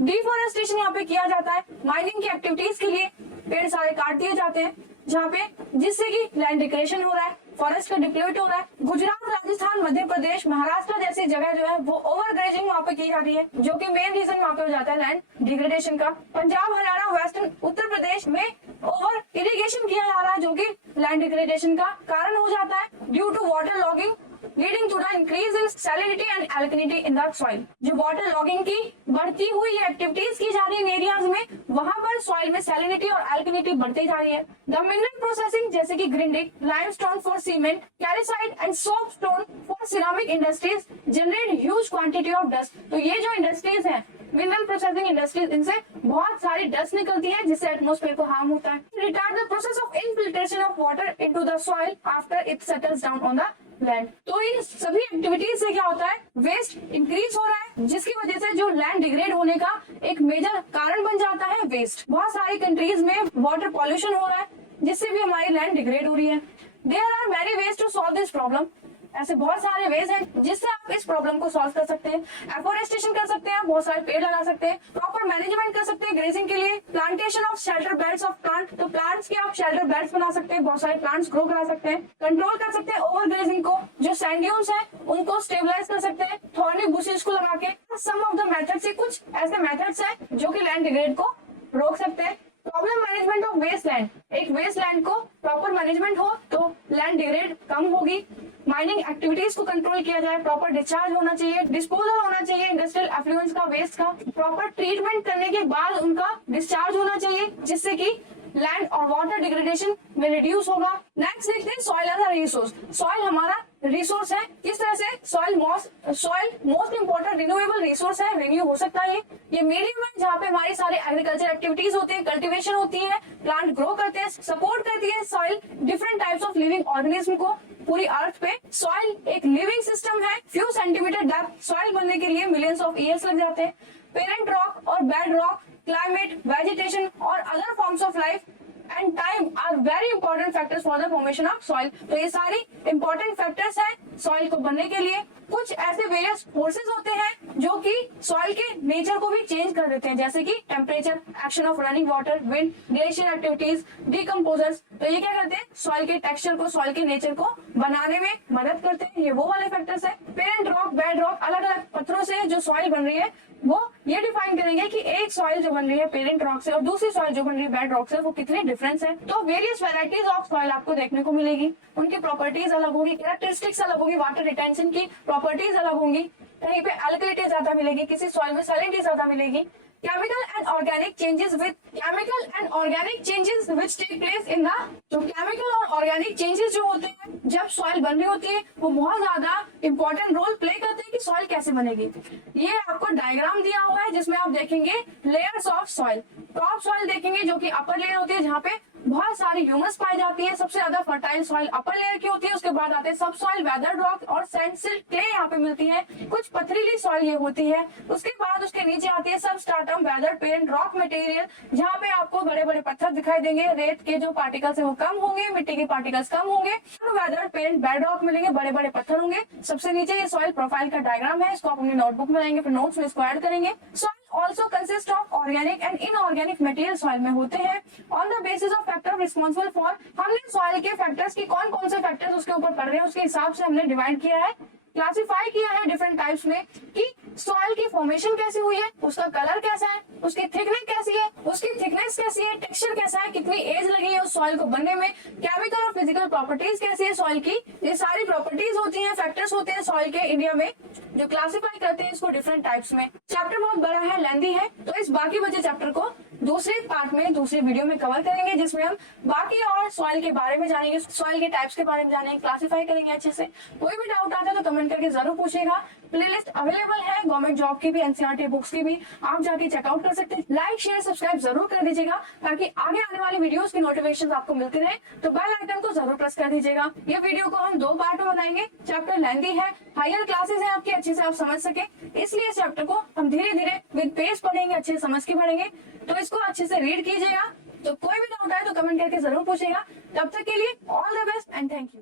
डिफोरेस्टेशन यहाँ पे किया जाता है माइनिंग की एक्टिविटीज के लिए, पेड़ सारे काट दिए जाते हैं जहाँ पे, जिससे कि लैंड डिग्रेडेशन हो रहा है, फॉरेस्ट का डिप्लीट हो रहा है। गुजरात, राजस्थान, मध्य प्रदेश, महाराष्ट्र जैसी जगह जो है वो ओवरग्रेजिंग वहाँ पे की जा रही है, जो कि मेन रीजन वहाँ पे हो जाता है लैंड डिग्रेडेशन का। पंजाब, हरियाणा, वेस्टर्न उत्तर प्रदेश में ओवर इरिगेशन किया जा रहा है, जो कि लैंड डिग्रेडेशन का कारण हो जाता है due to water logging leading to the increase in salinity and alkalinity in the soil। जो वाटर लॉगिंग की बढ़ती हुई एक्टिविटीज की जा रही है इन एरियाज में, वहां पर सॉइल में सैलिनिटी और एल्कनिटी बढ़ती जा रही है। द मिनरल प्रोसेसिंग जैसे कि grinding, limestone for cement, calcite and soapstone for ceramic industries generate huge quantity of dust. तो ये जो इंडस्ट्रीज है, मिनरल प्रोसेसिंग इंडस्ट्रीज, इनसे बहुत सारी डस्ट निकलती है जिससे एटमॉस्फेयर को हार्म होता है। Retard the process of infiltration of water into the soil after it settles down on the land. तो इन सभी एक्टिविटीज से क्या होता है, वेस्ट इंक्रीज हो रहा है, जिसकी वजह से जो लैंड डिग्रेड होने का एक मेजर कारण बन जाता है वेस्ट। बहुत सारी कंट्रीज में वाटर पॉल्यूशन हो रहा है जिससे भी हमारी लैंड डिग्रेड हो रही है। There are many ways to solve this problem. ऐसे बहुत सारे वेज हैं जिससे आप इस प्रॉब्लम को सॉल्व कर सकते हैं। एफोरेस्टेशन कर सकते हैं, बहुत सारे पेड़ लगा सकते हैं, प्रॉपर मैनेजमेंट कर सकते हैं ग्रेजिंग के लिए, plantation of shelter beds of plant, तो प्लांट्स के आप शेल्टर बेड्स बना सकते हैं, बहुत सारे प्लांट्स ग्रो करा सकते हैं, कंट्रोल कर सकते हैं ओवर ग्रेजिंग को, जो सैंड ड्यून्स है उनको स्टेबलाइज कर सकते हैं थॉर्नी बुशेस को लगा के। सम ऑफ द मेथड्स से कुछ ऐसे मेथड्स हैं जो कि लैंड डिग्रेड को रोक सकते हैं। Problem management of waste land, एक वेस्ट लैंड को प्रॉपर मैनेजमेंट हो तो लैंड डिग्रेड कम होगी। माइनिंग एक्टिविटीज को कंट्रोल किया जाए, प्रॉपर डिस्चार्ज होना चाहिए, डिस्पोजल होना चाहिए इंडस्ट्रियल एफ्लुएंस का, वेस्ट का, प्रॉपर ट्रीटमेंट करने के बाद उनका डिस्चार्ज होना चाहिए जिससे कि लैंड और वाटर डिग्रेडेशन में रिड्यूस होगा। नेक्स्ट देखते हैं soil as a resource. Soil हमारा रिसोर्स है, किस तरह से soil most important renewable resource है, रिन्यू हो सकता है। ये मीडियम है जहाँ पे हमारी सारे एग्रीकल्चर एक्टिविटीज होती है, कल्टीवेशन होती है, प्लांट ग्रो करते हैं, सपोर्ट करती है soil different types of living organism को पूरी अर्थ पे। सॉइल एक लिविंग सिस्टम है, फ्यू सेंटीमीटर डेप्थ सॉइल बनने के लिए मिलियंस ऑफ ईयर्स लग जाते हैं। पेरेंट रॉक और बेड रॉक, क्लाइमेट, वेजिटेशन और other forms of life and time are very important factors for the formation of soil. तो ये सारी इंपॉर्टेंट फैक्टर्स हैं सॉइल को बनने के लिए। कुछ ऐसे वेरियस फोर्सेस होते हैं जो कि सॉइल के नेचर को भी चेंज कर देते हैं, जैसे कि temperature, action of running water, wind, glacier activities, decomposers. तो ये क्या करते हैं, सॉइल के टेक्सचर को, सॉइल के नेचर को बनाने में मदद करते हैं। ये वो वाले फैक्टर्स है। पेरेंट रॉक, बेड रॉक, अलग अलग पत्थरों से जो सॉइल बन रही है वो ये डिफाइन करेंगे कि एक सॉइल जो बन रही है पेरेंट रॉक से और दूसरी सॉइल जो बन रही है बेड रॉक से वो कितनी डिफरेंस है। तो वेरियस वैरायटीज ऑफ सॉइल आपको देखने को मिलेगी, उनकी प्रॉपर्टीज अलग होगी, कैरेक्टरिस्टिक्स अलग होगी, वाटर रिटेंशन की प्रॉपर्टीज अलग होंगी। कहीं पे एल्कलिटी ज्यादा मिलेगी, किसी सॉइल में सैलिनिटी ज्यादा मिलेगी। Chemical and organic changes which take place in the, जो केमिकल और ऑर्गेनिक चेंजेस जो होते हैं जब सॉइल बन रही होती है वो बहुत ज्यादा इंपॉर्टेंट रोल प्ले करते हैं कि सॉइल कैसे बनेगी। ये आपको डायग्राम दिया हुआ है जिसमें आप देखेंगे layers of soil. Top soil देखेंगे जो कि अपर लेयर होती है जहाँ पे बहुत सारी ह्यूमस पाई जाती है। सबसे ज्यादा फर्टाइल सॉइल अपर लेयर की होती है, उसके बाद आते हैं सब सॉइल, वेदर्ड रॉक और सैंड सिल्ट क्ले यहाँ पे मिलती है। कुछ पथरीली सॉइल ये होती है। उसके बाद उसके नीचे आती है सब स्ट्राटम, वेदर्ड पेरेंट रॉक मटेरियल, जहाँ पे आपको बड़े बड़े पत्थर दिखाई देंगे। रेत के जो पार्टिकल्स है वो कम होंगे, मिट्टी के पार्टिकल्स कम होंगे। वेदर्ड पेरेंट बेड रॉक मिलेंगे, बड़े बड़े पत्थर होंगे। सबसे नीचे ये सॉइल प्रोफाइल का डायग्राम है, इसको आप अपनी नोटबुक में लाएंगे, फिर नोट्स में इसको ऐड करेंगे। also consist of organic and inorganic material soil में होते हैं। On the basis of factor responsible for, हमने soil के factors की कौन कौन से factors उसके ऊपर पढ़ रहे हैं उसके हिसाब से हमने डिवाइड किया है, क्लासिफाई किया है डिफरेंट टाइप्स में कि सॉइल की फॉर्मेशन कैसी हुई है, उसका कलर कैसा है, उसकी थिकनेस कैसी है, टेक्सचर कैसा है, कितनी एज लगी है उस सॉइल को बनने में, केमिकल और फिजिकल प्रॉपर्टीज कैसी है सॉइल की। ये सारी प्रॉपर्टीज होती हैं, फैक्टर्स होते हैं सॉइल के इंडिया में जो क्लासिफाई करते हैं इसको डिफरेंट टाइप्स में। चैप्टर बहुत बड़ा है, लेंथी है, तो इस बाकी बचे चैप्टर को दूसरे पार्ट में, दूसरे वीडियो में कवर करेंगे जिसमें हम बाकी और सॉइल के बारे में जानेंगे, सॉइल के टाइप्स के बारे में जानेंगे, क्लासिफाई करेंगे अच्छे से। कोई भी डाउट आता है तो कमेंट करके जरूर पूछेगा। प्लेलिस्ट अवेलेबल है गवर्नमेंट जॉब की भी, एनसीईआरटी बुक्स की भी, आप जाके चेकआउट कर सकते हैं। लाइक शेयर सब्सक्राइब जरूर कर दीजिएगा ताकि आगे आने वाली वीडियोस की नोटिफिकेशन आपको मिलती रहे। तो बेल आइकन को जरूर प्रेस कर दीजिएगा। ये वीडियो को हम 2 पार्ट में बनाएंगे, चैप्टर लेंथी है, हायर क्लासेस है आपकी, अच्छे से आप समझ सके, इसलिए इस चैप्टर को हम धीरे धीरे विद पेज पढ़ेंगे, अच्छे से समझ के पढ़ेंगे। तो इसको अच्छे से रीड कीजिएगा। तो कोई भी डाउट आए तो कमेंट करके जरूर पूछेगा। तब तक के लिए all the best and thank you.